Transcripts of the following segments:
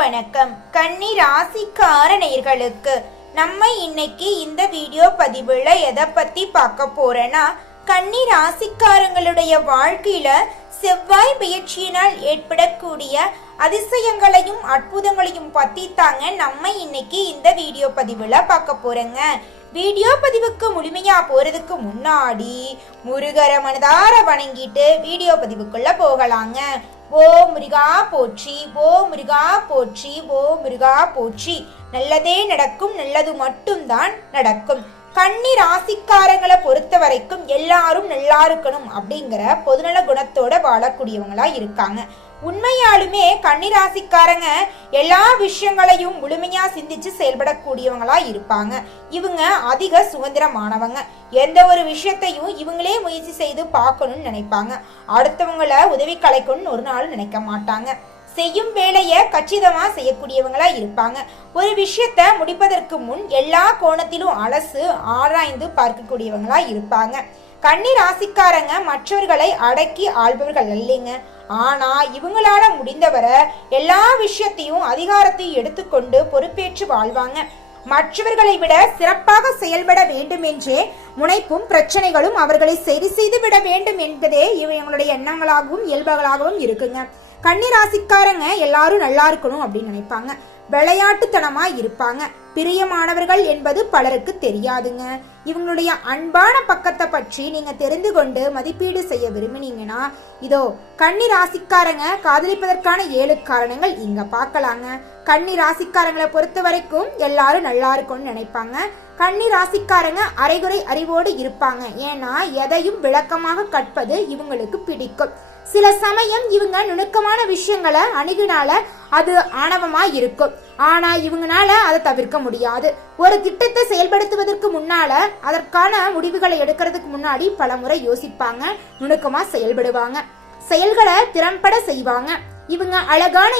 வணக்கம். கன்னி ராசிக்கார நேயர்களுக்கு நம்ம இன்னைக்கு இந்த வீடியோ பதிவுல எதை பத்தி பார்க்க போறேன்னா கன்னி ராசிக்காரங்களுடைய வாழ்க்கையில செவ்வாய் பயிற்சியினால் ஏற்படக்கூடிய அதிசயங்களையும் அற்புதங்களையும் பத்தி தாங்க நம்ம இன்னைக்கு இந்த வீடியோ பதிவுல பார்க்க போறோங்க. வீடியோ பதிவுக்கு முழுமையா போறதுக்கு முன்னாடி முருகரை மனதார வணங்கிட்டு வீடியோ பதிவுக்குள்ள போகலாங்க. ஓ முருகா போற்றி ஓ முருகா போற்றி ஓ முருகா போற்றி. நல்லதே நடக்கும் நல்லது மட்டும்தான் நடக்கும். கன்னி ராசிக்காரங்களை பொறுத்த வரைக்கும் எல்லாரும் நல்லா இருக்கணும் அப்படிங்கிற பொதுநல குணத்தோட வாழக்கூடியவங்களா இருக்காங்க. உண்மையாலுமே கன்னிராசிக்காரங்க எல்லா விஷயங்களையும் முழுமையா சிந்திச்சு செயல்படக்கூடியவங்களா இருப்பாங்க. இவங்க அதிக சுதந்திரமானவங்க. எந்த ஒரு விஷயத்தையும் இவங்களே முயற்சி செய்து பார்க்கணும்னு நினைப்பாங்க. அடுத்தவங்கள உதவி கலைக்கணும்னு ஒரு நாள் நினைக்க மாட்டாங்க. செய்யும் வேலையை கச்சிதமா செய்யக்கூடியவங்களா இருப்பாங்க. ஒரு விஷயத்த முடிப்பதற்கு முன் எல்லா கோணத்திலும் அலசு ஆராய்ந்து பார்க்கக்கூடியவங்களா இருப்பாங்க. கன்னி ராசிக்காரங்க மற்றவர்களை அடக்கி ஆள்பவர்கள் அல்லைங்க. ஆனா இவங்களால முடிந்தவரை எல்லா விஷயத்தையும் அதிகாரத்தையும் எடுத்துக்கொண்டு பொறுப்பேற்று வாழ்வாங்க. மற்றவர்களை விட சிறப்பாக செயல்பட வேண்டும் என்றே முனைப்பும் பிரச்சனைகளும் அவர்களை சரி செய்து விட வேண்டும் என்பதே இவங்களுடைய எண்ணங்களாகவும் இயல்புகளாகவும் இருக்குங்க. கன்னிராசிக்காரங்க எல்லாரும் நல்லா இருக்கணும் அப்படின்னு நினைப்பாங்க. விளையாட்டுத்தனமா இருப்பாங்க. பிரியமானவர்கள் என்பது பலருக்கு தெரியாதுங்க. இவங்களுடைய அன்பான பக்கத்தை பற்றி நீங்க தெரிந்து கொண்டு மதிப்பீடு செய்ய விரும்பினீங்கன்னா இதோ கன்னி ராசிக்காரங்க காதலிப்பதற்கான ஏழு காரணங்கள் இங்க பார்க்கலாங்க. கன்னி ராசிக்காரங்களை பொறுத்த வரைக்கும் எல்லாரும் நல்லா இருக்கும்னு நினைப்பாங்க. கன்னி ராசிக்காரங்க அரைகுறை அறிவோடு இருப்பாங்க. ஏன்னா எதையும் விளக்கமாக கற்பது இவங்களுக்கு பிடிக்கும். சில சமயம் இவங்க நுணுக்கமான விஷயங்களை அணுகினால அது ஆணவமா இருக்கும் ஆனா இவங்கனால அதை தவிர்க்க முடியாது. ஒரு திட்டத்தை செயல்படுத்துவதற்கு முன்னால அதற்கான முடிவுகளை எடுக்கிறதுக்கு முன்னாடி பல முறை யோசிப்பாங்க நுணுக்கமா செயல்படுவாங்க. செயல்களை திறம்பட செய்வாங்க. இவங்க அழகான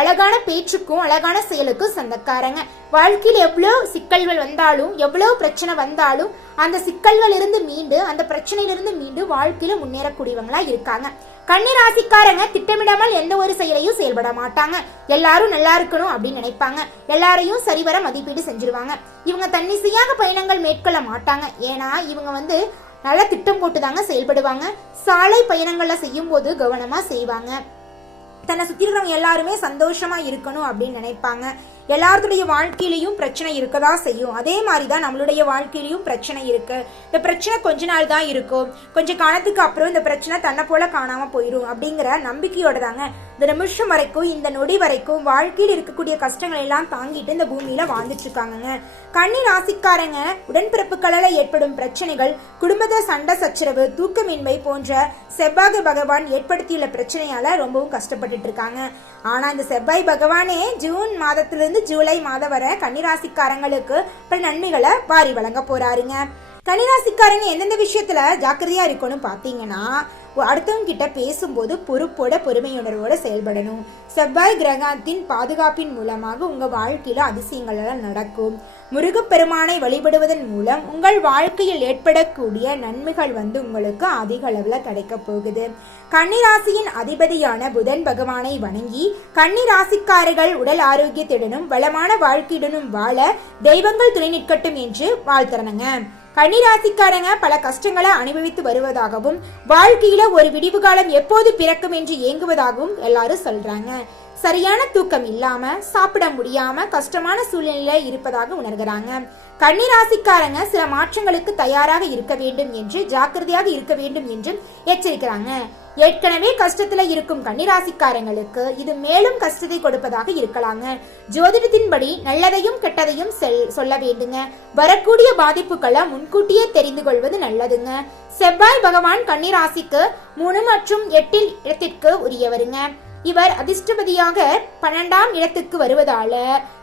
அழகான பேச்சுக்கும் அழகான செயலுக்கும் சொந்தக்காரங்க. வாழ்க்கையில் எவ்வளோ சிக்கல்கள் வந்தாலும் எவ்வளோ பிரச்சனை வந்தாலும் அந்த சிக்கல்கள் இருந்து மீண்டு அந்த பிரச்சனையிலிருந்து மீண்டு வாழ்க்கையில முன்னேறக்கூடியவங்களா இருக்காங்க. கன்னிராசிக்காரங்க திட்டமிடாமல் எந்த ஒரு செயலையும் செயல்பட மாட்டாங்க. எல்லாரும் நல்லா இருக்கணும் அப்படின்னு நினைப்பாங்க. எல்லாரையும் சரிவர மதிப்பீடு செஞ்சிருவாங்க. இவங்க தன்னிசையாக பயணங்கள் மேற்கொள்ள மாட்டாங்க. ஏன்னா இவங்க வந்து நல்லா திட்டம் போட்டு தாங்க செயல்படுவாங்க. சாலை பயணங்கள்ல செய்யும் போது கவனமா செய்வாங்க. தன்னை சுற்றி இருக்கிறவங்க எல்லாருமே சந்தோஷமாக இருக்கணும் அப்படின்னு நினைப்பாங்க. எல்லாருடைய வாழ்க்கையிலையும் பிரச்சனை இருக்க தான் செய்யும். அதே மாதிரி தான் நம்மளுடைய வாழ்க்கையிலையும் பிரச்சனை இருக்கு. இந்த பிரச்சனை கொஞ்ச நாள் தான் இருக்கும். கொஞ்ச காலத்துக்கு அப்புறம் இந்த பிரச்சனை தன்னை போல காணாம போயிடும் அப்படிங்கிற நம்பிக்கையோட தாங்க இந்த நிமிஷம் வரைக்கும் இந்த நொடி வரைக்கும் வாழ்க்கையில் இருக்கக்கூடிய கஷ்டங்கள் எல்லாம் தாங்கிட்டு இந்த பூமியில வாழ்ந்துட்டு இருக்காங்கங்க. கன்னி ராசிக்காரங்க உடன்பிறப்புகளால் ஏற்படும் பிரச்சனைகள் குடும்பத்த சண்டை சச்சரவு தூக்கமின்மை போன்ற செவ்வாய் பகவான் ஏற்படுத்தியுள்ள பிரச்சனையால ரொம்பவும் கஷ்டப்பட்டுட்டு இருக்காங்க. ஆனால் இந்த செவ்வாய் பகவானே ஜூன் மாதத்திலிருந்து ஜூலை மாதம் வரை கன்னிராசிக்காரங்களுக்கு பல நன்மைகளை வாரி வழங்க போறாருங்க. கன்னிராசிக்காரங்க எந்தெந்த விஷயத்துல ஜாக்கிரதையா இருக்கணும் பாத்தீங்கன்னா அடுத்தவங்க கிட்ட பேசும்போது பொறுப்போட பொறுமையுணர்வோட செயல்படணும். செவ்வாய் கிரகத்தின் பாதுகாப்பின் மூலமாக உங்கள் வாழ்க்கையில் அதிசயங்கள் எல்லாம் நடக்கும். முருகப்பெருமானை வழிபடுவதன் மூலம் உங்கள் வாழ்க்கையில் ஏற்படக்கூடிய நன்மைகள் வந்து உங்களுக்கு அதிக அளவில் கிடைக்க போகுது. கன்னிராசியின் அதிபதியான புதன் பகவானை வணங்கி கன்னிராசிக்காரர்கள் உடல் ஆரோக்கியத்துடனும் வளமான வாழ்க்கையுடனும் வாழ தெய்வங்கள் துணை நிற்கட்டும் என்று வாழ்த்துறனுங்க கன்னிராசிக்காரங்க பல கஷ்டங்களை அனுபவித்து வருவதாகவும் வாழ்க்கையில ஒரு விடிவு காலம் எப்போது பிறக்கும் என்று ஏங்குவதாகவும் எல்லாரும் சொல்றாங்க. சரியான தூக்கம் இல்லாம சாப்பிட முடியாம கஷ்டமான சூழ்நிலையில இருப்பதாக உணர்கிறாங்க. கன்னிராசிக்காரங்க சில மாற்றங்களுக்கு தயாராக இருக்க வேண்டும் என்று ஜாக்கிரதையாக இருக்க வேண்டும் என்றும் எச்சரிக்கிறாங்க. ஏற்கனவே கஷ்டத்துல இருக்கும் கன்னிராசிக்காரங்களுக்கு இது மேலும் கஷ்டத்தை கொடுப்பதாக இருக்கலாங்க. ஜோதிடத்தின்படி நல்லதையும் கெட்டதையும் சொல்ல வேண்டுங்க. வரக்கூடிய பாதிப்புகளை முன்கூட்டியே தெரிந்து கொள்வது நல்லதுங்க. செவ்வாய் பகவான் கன்னிராசிக்கு மூணு மற்றும் எட்டில் இடத்திற்கு உரியவருங்க. இவர் அதிர்ஷ்டபதியாக பன்னெண்டாம் இடத்துக்கு வருவதால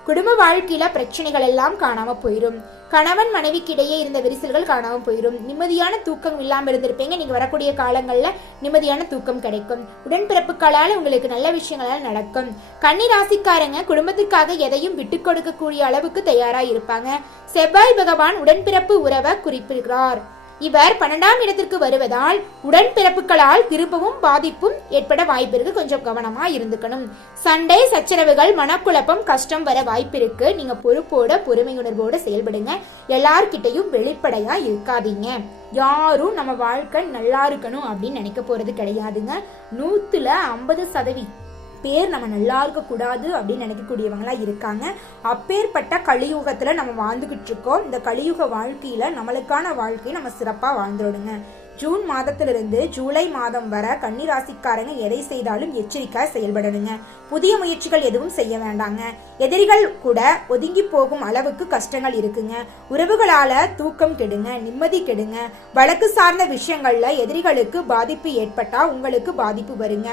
குடும்ப வாழ்க்கையில பிரச்சனைகள் எல்லாம் காணாம போயிடும் கணவன் மனைவிக்கிடையே இருந்த விரிசல்கள் காணாம போயிடும் நிம்மதியான தூக்கம் இல்லாம இருந்திருப்பீங்க. நீங்க வரக்கூடிய காலங்கள்ல நிம்மதியான தூக்கம் கிடைக்கும். உடன்பிறப்புகளால உங்களுக்கு நல்ல விஷயங்களால் நடக்கும். கன்னி ராசிக்காரங்க குடும்பத்திற்காக எதையும் விட்டு கொடுக்கக்கூடிய அளவுக்கு தயாரா இருப்பாங்க. செவ்வாய் பகவான் உடன்பிறப்பு உறவை குறிப்பிடுகிறார். இவர் பன்னெண்டாம் இடத்திற்கு வருவதால் உடன்பிறப்புகளால் திரும்பவும் பாதிப்பும் ஏற்பட வாய்ப்பிருக்கு. கொஞ்சம் கவனமா இருந்துக்கணும். சண்டை சச்சரவுகள் மனக்குழப்பம் கஷ்டம் வர வாய்ப்பிருக்கு. நீங்க பொறுப்போட பொறுமையுணர்வோட செயல்படுங்க. எல்லார்கிட்டையும் வெளிப்படையா இருக்காதீங்க. யாரும் நம்ம வாழ்க்கை நல்லா இருக்கணும் அப்படின்னு நினைக்க போறது கிடையாதுங்க. நூத்துல ஐம்பது சதவீதம் பேர் நம்ம நல்லா இருக்கக்கூடாது அப்படின்னு நினைக்கக்கூடியவங்களாம் இருக்காங்க. அப்பேற்பட்ட கலியுகத்தில் நம்ம வாழ்ந்துக்கிட்டு இருக்கோம். இந்த கலியுக வாழ்க்கையில் நம்மளுக்கான வாழ்க்கையை நம்ம சிறப்பாக வாழ்ந்துடுங்க ஜூன் மாதத்திலிருந்து ஜூலை மாதம் வர கன்னிராசிக்காரங்க எதை செய்தாலும் எச்சரிக்கை செயல்படணுங்க. புதிய முயற்சிகள் எதுவும் செய்ய வேண்டாங்க. எதிரிகள் கூட ஒதுங்கி போகும் அளவுக்கு கஷ்டங்கள் இருக்குங்க. உறவுகளால தூக்கம் கெடுங்க நிம்மதி கெடுங்க. வழக்கு சார்ந்த விஷயங்கள்ல எதிரிகளுக்கு பாதிப்பு ஏற்பட்டா உங்களுக்கு பாதிப்பு வருங்க.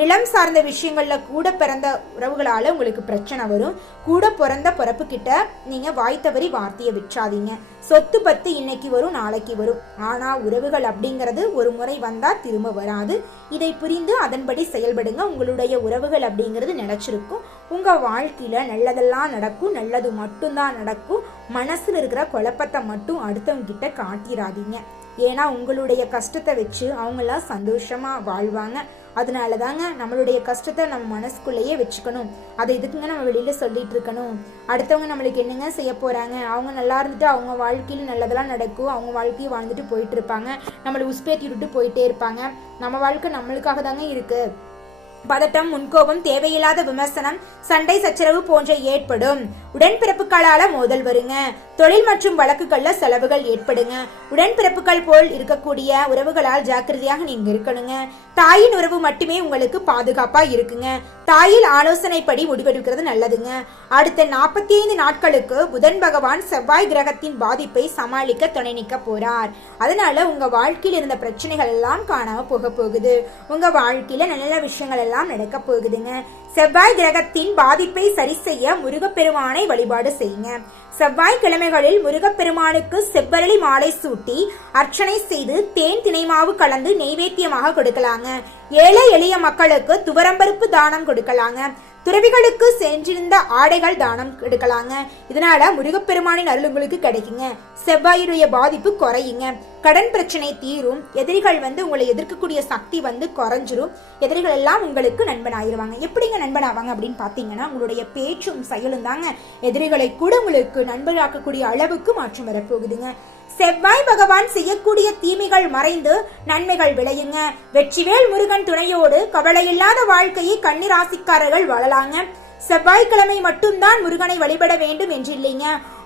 நிலம் சார்ந்த விஷயங்கள்ல கூட பிறந்த உறவுகளால உங்களுக்கு பிரச்சனை வரும். கூட பிறந்த பிறப்பு கிட்ட நீங்க வாய் தவறி வார்த்தையை விற்றாதீங்க சொத்து பத்து இன்னைக்கு வரும் நாளைக்கு வரும். ஆனா உறவுகள் அப்படிங்கிறது ஒரு முறை வந்தா திரும்ப வராது. இதை புரிந்து அதன்படி செயல்படுங்க. உங்களுடைய உறவுகள் அப்படிங்கிறது நினைச்சிருக்கும் உங்கள் வாழ்க்கையில் நல்லதெல்லாம் நடக்கும் நல்லது மட்டும்தான் நடக்கும். மனசில் இருக்கிற குழப்பத்தை மட்டும் அடுத்தவங்கிட்ட காட்டிடாதீங்க ஏன்னா உங்களுடைய கஷ்டத்தை வச்சு அவங்களாம் சந்தோஷமாக வாழ்வாங்க. அதனால தாங்க நம்மளுடைய கஷ்டத்தை நம்ம மனசுக்குள்ளேயே வச்சுக்கணும். அதை இதுக்குங்க நம்ம வெளியில் சொல்லிட்டு இருக்கணும்? அடுத்தவங்க நம்மளுக்கு என்னங்க செய்ய போகிறாங்க அவங்க நல்லா இருந்துட்டு அவங்க வாழ்க்கையில் நல்லதெல்லாம் நடக்கும். அவங்க வாழ்க்கையை வாழ்ந்துட்டு போயிட்டு இருப்பாங்க. நம்மளை உஸ்பேத்தி விட்டு போயிட்டே இருப்பாங்க. நம்ம வாழ்க்கை நம்மளுக்காக தாங்க இருக்குது பதட்டம் முன்கோபம் தேவையில்லாத விமர்சனம் சண்டை சச்சரவு போன்ற ஏற்படும். உடன்பிறப்புகளால மோதல் வருங்க. தொழில் மற்றும் வழக்குகள்ல செலவுகள் ஏற்படுங்க. உடன்பிறப்புகள் போல் இருக்கக்கூடிய உறவுகளால் ஜாக்கிரதையாக நீங்க இருக்கணுங்க. தாயின் உறவு மட்டுமே உங்களுக்கு பாதுகாப்பா இருக்குங்க. தாயில் ஆலோசனைப்படி முடிவெடுக்கிறது நல்லதுங்க. அடுத்த நாற்பத்தி ஐந்து நாட்களுக்கு புதன் பகவான் செவ்வாய் கிரகத்தின் பாதிப்பை சமாளிக்க துணை நிற்க போறார். அதனால உங்க வாழ்க்கையில் இருந்த பிரச்சனைகள் எல்லாம் காணாம போக போகுது. உங்க வாழ்க்கையில நல்ல நல்ல விஷயங்கள் எல்லாம் நடக்க போகுதுங்க. செவ்வாய் கிரகத்தின் பாதிப்பை சரி செய்ய முருகப்பெருமானை வழிபாடு செய்யுங்க. செவ்வாய் கிழமைகளில் முருகப்பெருமானுக்கு செவ்வரளி மாலை சூட்டி அர்ச்சனை செய்து தேன் திணைமாவு கலந்து நெய்வேத்தியமாக கொடுக்கலாங்க. ஏழை எளிய மக்களுக்கு துவரம்பருப்பு தானம் கொடுக்கலாங்க. துறவிகளுக்கு சென்றிருந்த ஆடைகள் தானம் எடுக்கலாங்க. இதனால முருகப்பெருமானின் அருள் உங்களுக்கு கிடைக்குங்க. செவ்வாயுடைய பாதிப்பு குறையுங்க. கடன் பிரச்சனை தீரும். எதிரிகள் வந்து உங்களை எதிர்க்கக்கூடிய சக்தி வந்து குறைஞ்சிரும். எதிரிகள் எல்லாம் உங்களுக்கு நண்பன் ஆயிருவாங்க எப்படிங்க நண்பன் ஆவாங்க அப்படின்னு பார்த்தீங்கன்னா உங்களுடைய பேச்சும் செயலும் தாங்க. எதிரிகளை கூட உங்களுக்கு நண்பராக்கக்கூடிய அளவுக்கு மாற்றம் வரப்போகுதுங்க. செவ்வாய் பகவான் செய்யக்கூடிய தீமைகள் மறைந்து நன்மைகள் விளையுங்க. வெற்றிவேல் முருகன் துணையோடு கவலையில்லாத வாழ்க்கையை கன்னிராசிக்காரர்கள் வாழலாங்க. செவ்வாய்க்கிழமை மட்டும்தான் முருகனை வழிபட வேண்டும் என்று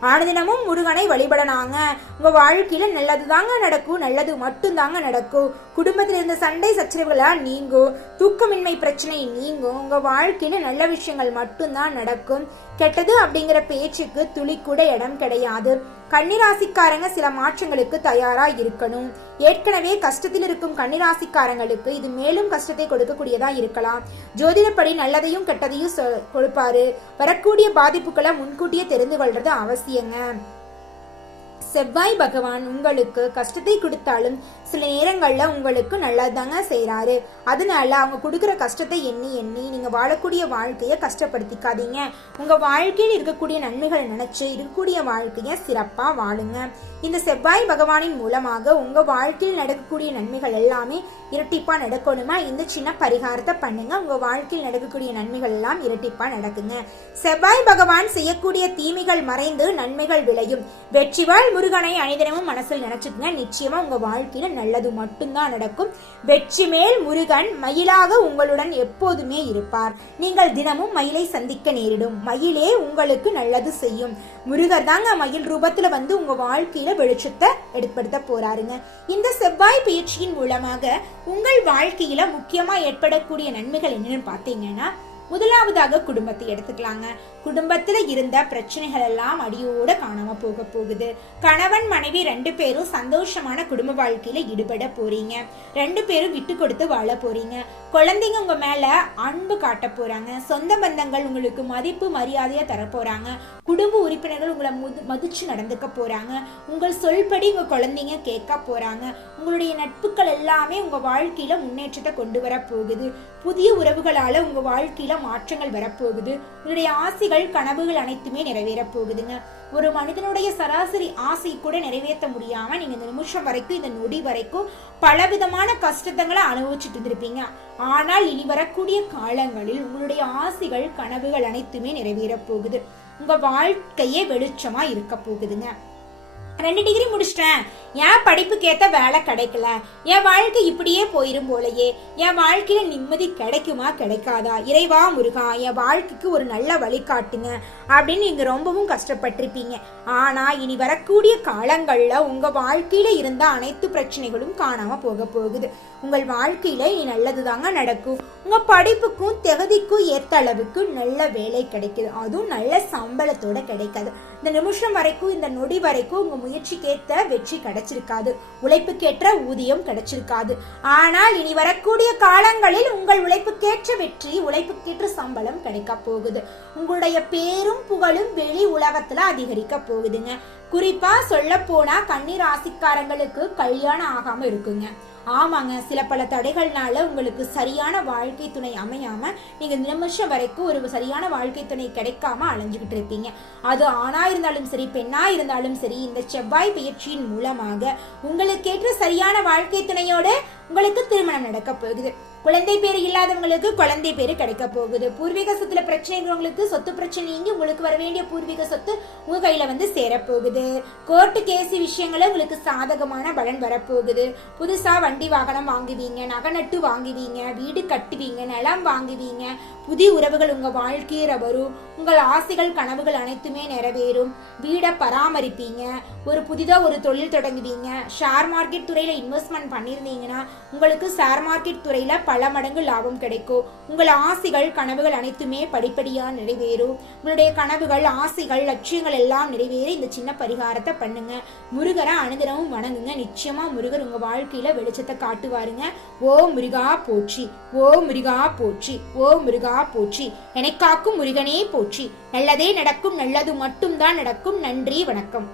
ஆனதினமும் முருகனை வழிபடனாங்க. உங்க வாழ்க்கையில நல்லது தாங்க நடக்கும் நல்லது மட்டும்தாங்க நடக்கும். குடும்பத்தில் இருந்த சண்டை சச்சரவுகளா நீங்கும் தூக்கமின்மை பிரச்சனை நீங்கும். உங்க வாழ்க்கையில நல்ல விஷயங்கள் மட்டும்தான் நடக்கும். கெட்டது அப்படிங்கிற பேச்சுக்கு துளி கூட இடம் கிடையாது. கன்னிராசிக்காரங்க சில மாற்றங்களுக்கு தயாரா இருக்கணும். ஏற்கனவே கஷ்டத்தில் இருக்கும் கன்னிராசிக்காரங்களுக்கு இது மேலும் கஷ்டத்தை கொடுக்கக்கூடியதா இருக்கலாம். ஜோதிடப்படி நல்லதையும் கெட்டதையும் சொ- கொடுப்பாரு. வரக்கூடிய பாதிப்புகளை முன்கூட்டியே தெரிந்து கொள்றது அவசியங்க. செவ்வாய் பகவான் உங்களுக்கு கஷ்டத்தை கொடுத்தாலும் சில நேரங்களில் உங்களுக்கு நல்லதாங்க செய்கிறாரு அதனால அவங்க கொடுக்குற கஷ்டத்தை எண்ணி எண்ணி நீங்கள் வாழக்கூடிய வாழ்க்கையை கஷ்டப்படுத்திக்காதீங்க. உங்கள் வாழ்க்கையில் இருக்கக்கூடிய நன்மைகளை நினச்சி இருக்கக்கூடிய வாழ்க்கையை சிறப்பாக வாழுங்க. இந்த செவ்வாய் பகவானின் மூலமாக உங்கள் வாழ்க்கையில் நடக்கக்கூடிய நன்மைகள் எல்லாமே இரட்டிப்பாக நடக்கணுமா? இந்த சின்ன பரிகாரத்தை பண்ணுங்க. உங்கள் வாழ்க்கையில் நடக்கக்கூடிய நன்மைகள் எல்லாம் இரட்டிப்பாக நடக்குங்க. செவ்வாய் பகவான் செய்யக்கூடிய தீமைகள் மறைந்து நன்மைகள் விளையும். வெற்றிவாள் முருகனை அனைதினமும் மனசில் நினச்சிக்கங்க. நிச்சயமாக உங்கள் வாழ்க்கையில் நல்லது மட்டும்தான் நடக்கும். வெற்றி மேல் முருகன் மயிலாக உங்களுடன் எப்போதுமே இருப்பார். நீங்கள் தினமும் மயிலை சந்திக்க நேரிடும். மயிலே உங்களுக்கு நல்லது செய்யும். முருகர் தாங்க மயில் ரூபத்துல வந்து உங்க வாழ்க்கையில வெளிச்சத்தை ஏற்படுத்த போறாருங்க. இந்த செவ்வாய் பயிற்சியின் மூலமாக உங்கள் வாழ்க்கையில முக்கியமா ஏற்படக்கூடிய நன்மைகள் என்னன்னு பாத்தீங்கன்னா முதலாவதாக குடும்பத்தை எடுத்துக்கலாங்க. குடும்பத்தில் இருந்த பிரச்சனைகள் எல்லாம் அடியோட காணாம போக போகுது. கணவன் மனைவி ரெண்டு பேரும் சந்தோஷமான குடும்ப வாழ்க்கையில ஈடுபட போறீங்க. ரெண்டு பேரும் விட்டு கொடுத்து வாழ போறீங்க. குழந்தைங்க உங்க மேல அன்பு காட்ட போறாங்க. சொந்த பந்தங்கள் உங்களுக்கு மதிப்பு மரியாதையா தர போறாங்க. குடும்ப உறுப்பினர்கள் உங்களை முது மதிச்சு நடந்துக்க போறாங்க. உங்கள் சொல்படி உங்க குழந்தைங்க கேட்க போறாங்க. உங்களுடைய நட்புகள் எல்லாமே உங்க வாழ்க்கையில முன்னேற்றத்தை கொண்டு வர போகுது. புதிய உறவுகளால உங்க வாழ்க்கையில மாற்றங்கள் வரப்போகுது. உங்களுடைய ஆசைகள் கனவுகள் அனைத்துமே நிறைவேறப் போகுதுங்க ஒரு மனிதனுடைய சராசரி ஆசை கூட நிறைவேற்ற முடியாம நீங்க இந்த நிமிஷம் வரைக்கும் இந்த நொடி வரைக்கும் பலவிதமான கஷ்டத்தங்களை அனுபவிச்சுட்டு இருந்திருப்பீங்க. ஆனால் இனி வரக்கூடிய காலங்களில் உங்களுடைய ஆசைகள் கனவுகள் அனைத்துமே நிறைவேறப் போகுது உங்க வாழ்க்கையே வெளிச்சமா இருக்க போகுதுங்க. ரெண்டு டிகிரி முடிச்சிட்டேன். என் படிப்புக்கு ஏற்ற வேலை கிடைக்கல. என் வாழ்க்கை இப்படியே போயிரும் போலயே. என் வாழ்க்கையில நிம்மதி கிடைக்குமா கிடைக்காதா? இறைவா முருகா என் வாழ்க்கைக்கு ஒரு நல்ல வழி காட்டுங்க. அப்படின்னு நீங்க ரொம்பவும் கஷ்டப்பட்டிருப்பீங்க. ஆனா இனி வரக்கூடிய காலங்கள்ல உங்க வாழ்க்கையில இருந்த அனைத்து பிரச்சனைகளும் காணாம போக போகுது. உங்கள் வாழ்க்கையில இனி நல்லது தாங்க நடக்கும். உங்க படிப்புக்கும் தகுதிக்கும் ஏத்த அளவுக்கு நல்ல வேலை கிடைக்குது. அதுவும் நல்ல சம்பளத்தோட கிடைக்காது. இந்த நிமிஷம் வரைக்கும் இந்த நொடி வரைக்கும் உங்க முயற்சிக்கேத்த வெற்றி கிடைச்சிருக்காது. உழைப்புக்கேற்ற ஊதியம் கிடைச்சிருக்காது. ஆனால் இனி வரக்கூடிய காலங்களில் உங்கள் உழைப்புக்கேற்ற வெற்றி உழைப்புக்கேற்ற சம்பளம் கிடைக்க போகுது. உங்களுடைய பேரும் புகழும் வெளி உலகத்துல அதிகரிக்க போகுதுங்க. குறிப்பா சொல்ல போனா கண்ணீர் ஆசிக்காரங்களுக்கு கல்யாணம் ஆகாம இருக்குங்க. ஆமாங்க சில பல தடைகள்னால உங்களுக்கு சரியான வாழ்க்கை துணை அமையாம நீங்க நிமிஷம் வரைக்கும் ஒரு சரியான வாழ்க்கை துணை கிடைக்காம அலைஞ்சுக்கிட்டு இருப்பீங்க. அது ஆணா இருந்தாலும் சரி பெண்ணா இருந்தாலும் சரி இந்த செவ்வாய் பயிற்சியின் மூலமாக உங்களுக்கேற்ற சரியான வாழ்க்கை துணையோட உங்களுக்கு திருமணம் நடக்க போகுது. குழந்தை பேர் இல்லாதவங்களுக்கு குழந்தை பேர் கிடைக்க போகுது. பூர்வீக சொத்துல பிரச்சனை இருக்கிறவங்களுக்கு சொத்து பிரச்சனை நீங்கி உங்களுக்கு வர வேண்டிய பூர்வீக சொத்து உங்க கையில வந்து சேரப்போகுது. கோர்ட்டு கேசி விஷயங்கள உங்களுக்கு சாதகமான பலன் வரப்போகுது. புதுசா வண்டி வாகனம் வாங்குவீங்க நகை நட்டு வாங்குவீங்க வீடு கட்டுவீங்க நிலம் வாங்குவீங்க புதிய உறவுகள் உங்க வாழ்க்கையில வரும். உங்கள் ஆசைகள் கனவுகள் அனைத்துமே நிறைவேறும். வீடை பராமரிப்பீங்க. ஒரு புதிதாக ஒரு தொழில் தொடங்குவீங்க. ஷேர் மார்க்கெட் துறையில் இன்வெஸ்ட்மெண்ட் பண்ணியிருந்தீங்கன்னா உங்களுக்கு ஷேர் மார்க்கெட் துறையில் பல மடங்கு லாபம் கிடைக்கும். உங்கள் ஆசைகள் கனவுகள் அனைத்துமே படிப்படியாக நிறைவேறும். உங்களுடைய கனவுகள் ஆசைகள் லட்சியங்கள் எல்லாம் நிறைவேறி இந்த சின்ன பரிகாரத்தை பண்ணுங்க. முருகரை அனுதினமும் வணங்குங்க. நிச்சயமாக முருகர் உங்கள் வாழ்க்கையில் வெளிச்சத்தை காட்டுவாருங்க. ஓ முருகா போற்றி ஓ முருகா போற்றி ஓ முருகா போற்றி. எனக்காக்கும் முருகனே போற்றி. நல்லதே நடக்கும் நல்லது மட்டும்தான் நடக்கும். நன்றி வணக்கம்.